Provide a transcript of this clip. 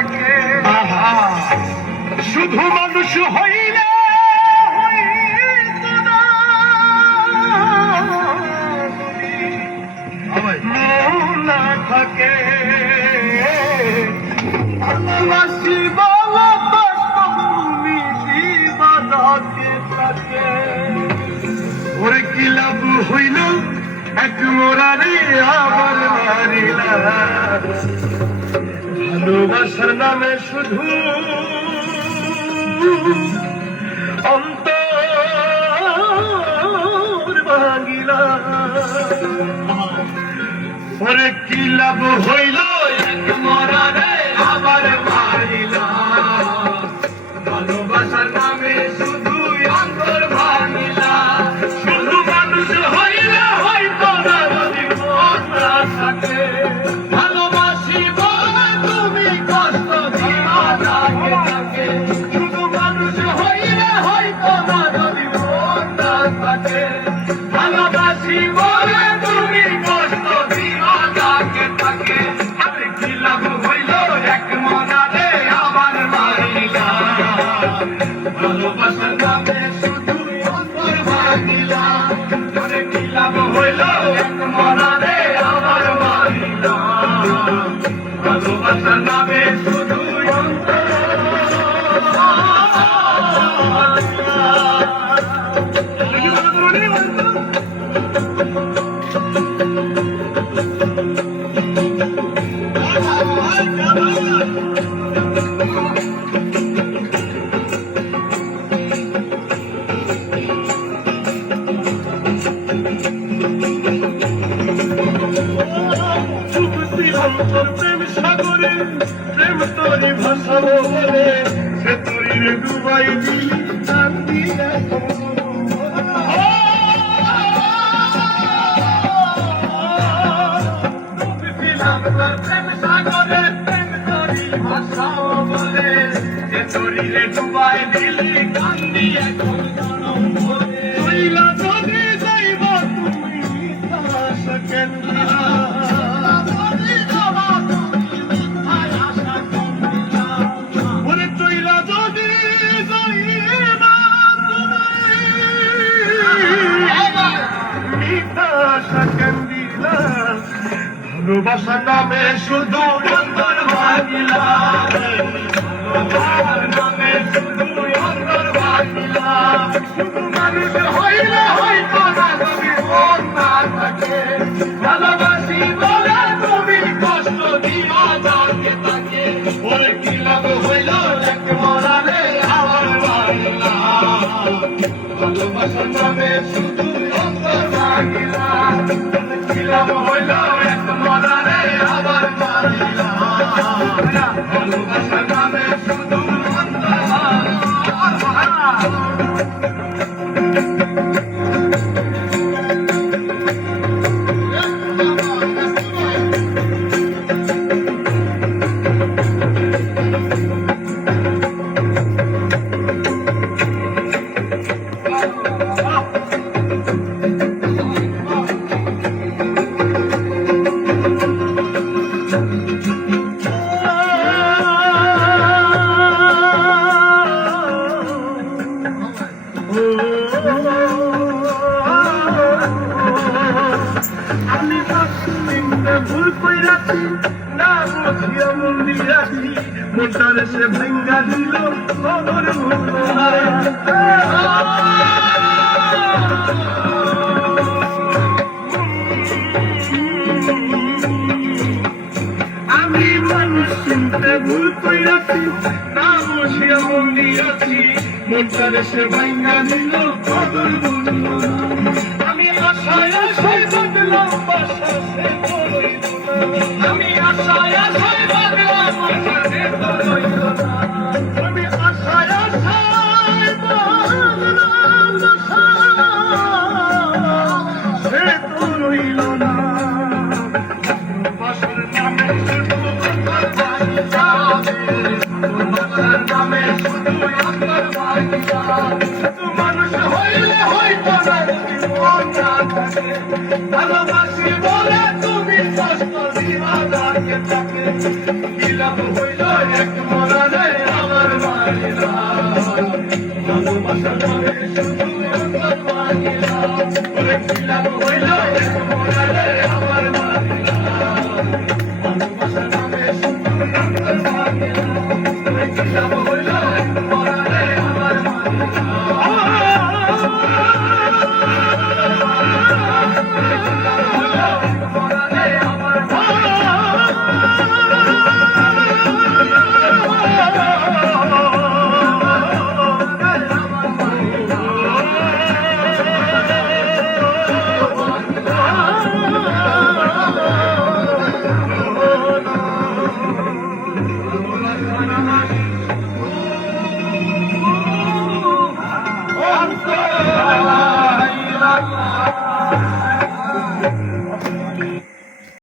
থাকে শুধু মানুষ হইলে না থাকে ভালোবাসি বলা তুমি বাধাকে থাকে ওরে কি লাভ হইল এক মোরারে আবার মারিলা ভালোবাসার নামে শুধু অন্তর ভাঙিলা ওরে কি লাভ হইল এক মোরারে আবার মারিলা ভালোবাসার নামে শুধু অন্তর ভাঙিলা শুধু মানুষ হইলে হয়তো না যদি মন না থাকে ভালোবাসি বলে তুমি কষ্ট দিয়া থাকে থাকে শুধু মানুষ হইলে হয়তো না যদি মন না থাকে ভালোবাসি বলে তুমি কষ্ট দিয়া থাকে থাকে আরে কি লাভ হইল এক মনারে আমার মারিলা ভালোবাসার নামে শুধু অন্তর ভাঙিলা আরে কি লাভ হইল এক মনারে আমার মারিলা ভালোবাসার নামে শুধু অন্তর প্রেম সাগরে প্রেম তোরি ভাসাবো বলে সে তোরি রে ডুবাই দিলি শান্তি প্রেম সাগরে প্রেম তোরি ভাসাবো বলে সে তোরি রে ডুবাই দিলি কান্দি এখন জনম বলে কইলা যদি যাইব তুমি আশা কেন্দ্রা ভালোবাসার নামে শুধু অন্তর ভাঙিলা ভালোবাসার নামে শুধু অন্তর ভাঙিলা শুধু মানুষ হইলে হয়তো না যদি মন না থাকে ভালোবাসি বলে তুমি কষ্ট দিও যাকে তাকে ওরে কি লাভ হইল এক মরারে আমার মারিলা ভালোবাসার নামে শুধু অন্তর ভাঙিলা কি লাভ হইল এক মরারে আবার মারিলা ভালোবাসার নামে শুধু অন্তর ভাঙিলা আমি ভুল কইরাছি না বুঝিয়া মন দিয়াছি মোটারে সে ভাঙ্গা দিল খবর আমি মানুষ চিনতে ভুল কইরাছি না বুঝিয়া মন দিয়াছি মোটারে সে ভাঙ্গা দিল খবর আমি আশায় আশায় বাঁধলাম বাসা সে রইল না আমি আশায় আশায় বাঁধলাম বাসা সে রইল না আমি আশায় আশায় বাঁধলাম বাসা সে রইল না বাসার নামে শুধু অন্তর ভাঙিলা বাসার নামে শুধু অন্তর ভাঙিলা মানুষ হইলে হয়তো না মন না থাকে ভালোবাসি বলে তুমি কষ্ট দিবা যাকে তাকে বিলাপ হইল এক মরা